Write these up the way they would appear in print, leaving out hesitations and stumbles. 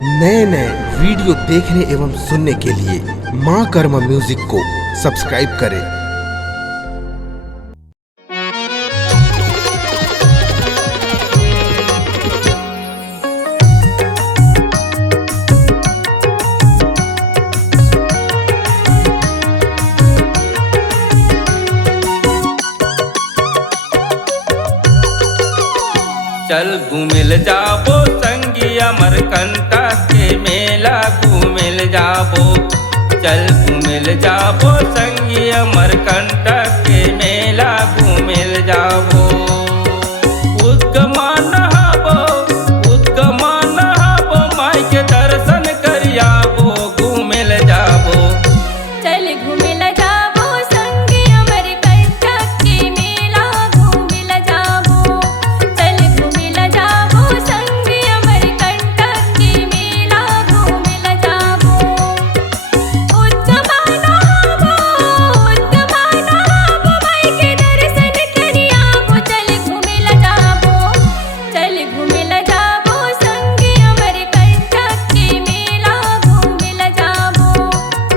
नए नए वीडियो देखने एवं सुनने के लिए माँ कर्मा म्यूजिक को सब्सक्राइब करें। चल घूमिल जाबो संगी अमरकंटक के मेला घूमिल जाबो। चल घूमिल जाबो संगी अमरकंटक के मेला घूमिल जाबो। उद्गमा नहाबो माई के दर्शन करियाबो घूमिल जाबो। चल घूमिल जाबो संगी अमरकंटक के मेला घूमिल जाबो। चल घूमिल जाबो संगी अमरकंटक के मेला घूमिल जाबो। उद्गमा नहाबो माई के दर्शन करियाबो। चल घूमिल जाबो संगी अमरकंटक के मेला घूमिल जाबो।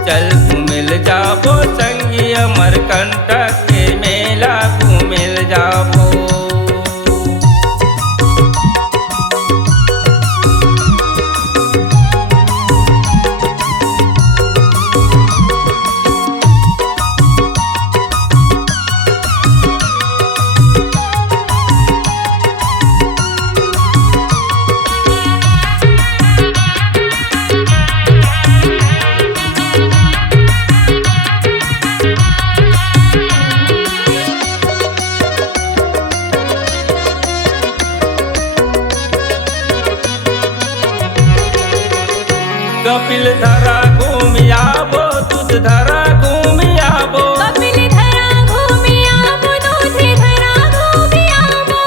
चल घूमिल जाबो संगी अमरकंटक के मेला घूमिल जाबो। कपिल धरा घूमि आबो दूध धरा घूमि आबो। कपिल धरा घूमि आबो दूध धरा घूमि आबो।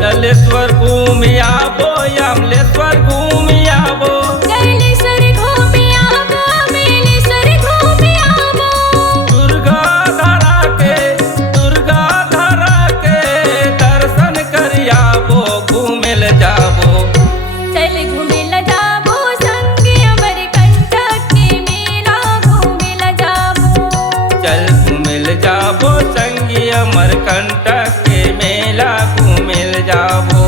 जलेश्वर घूमि आबो यमलेश्वर घूमि आबो। जलेश्वर घूमि आबो अमलेश्वर घूमि आबो। दुर्गा धरा के दर्शन करियाबो घूमिल जाबो। चल घूमिल जाबो संगी अमरकंटक के मेला घूमिल जाबो। चल घूमिल जाबो संगी अमरकंटक के मेला घूमिल जाबो।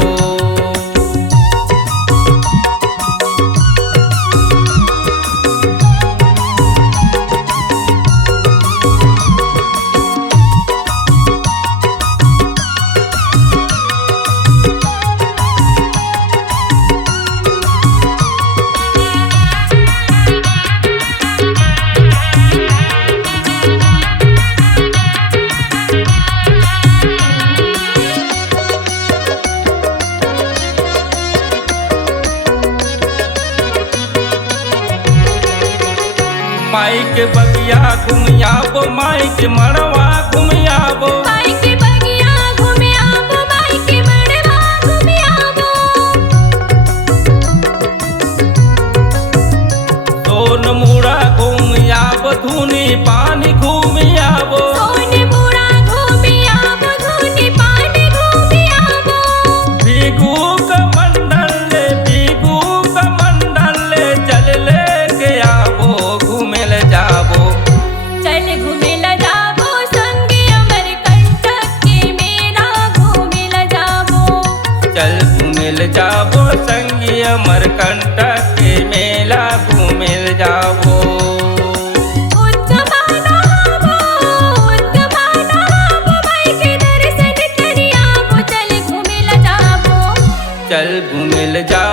माई के बगिया घूमि आबो माई के मड़वा घूमि आबो। माई के बगिया घूमि आबो माई के मड़वा घूमि आबो। सोन मुड़ा घूमि आबो धुनी पानी घूमि आबो। सोन मुड़ा घूमि आबो धुनी पानी घूमि आबो। भीगू का मंडल चल लेके आबो घूमिल जाबो। चल घूमिल जाबो संगी अमरकंटक के मेला घूमिल जाबो। चल घूमिल जाबो संगी अमरकंटक के मेला घूमिल जाबो। उद्गमा नहाबो माई के दर्शन करियाबो। चल घूमिल जाबो। चल घूमिल जाबो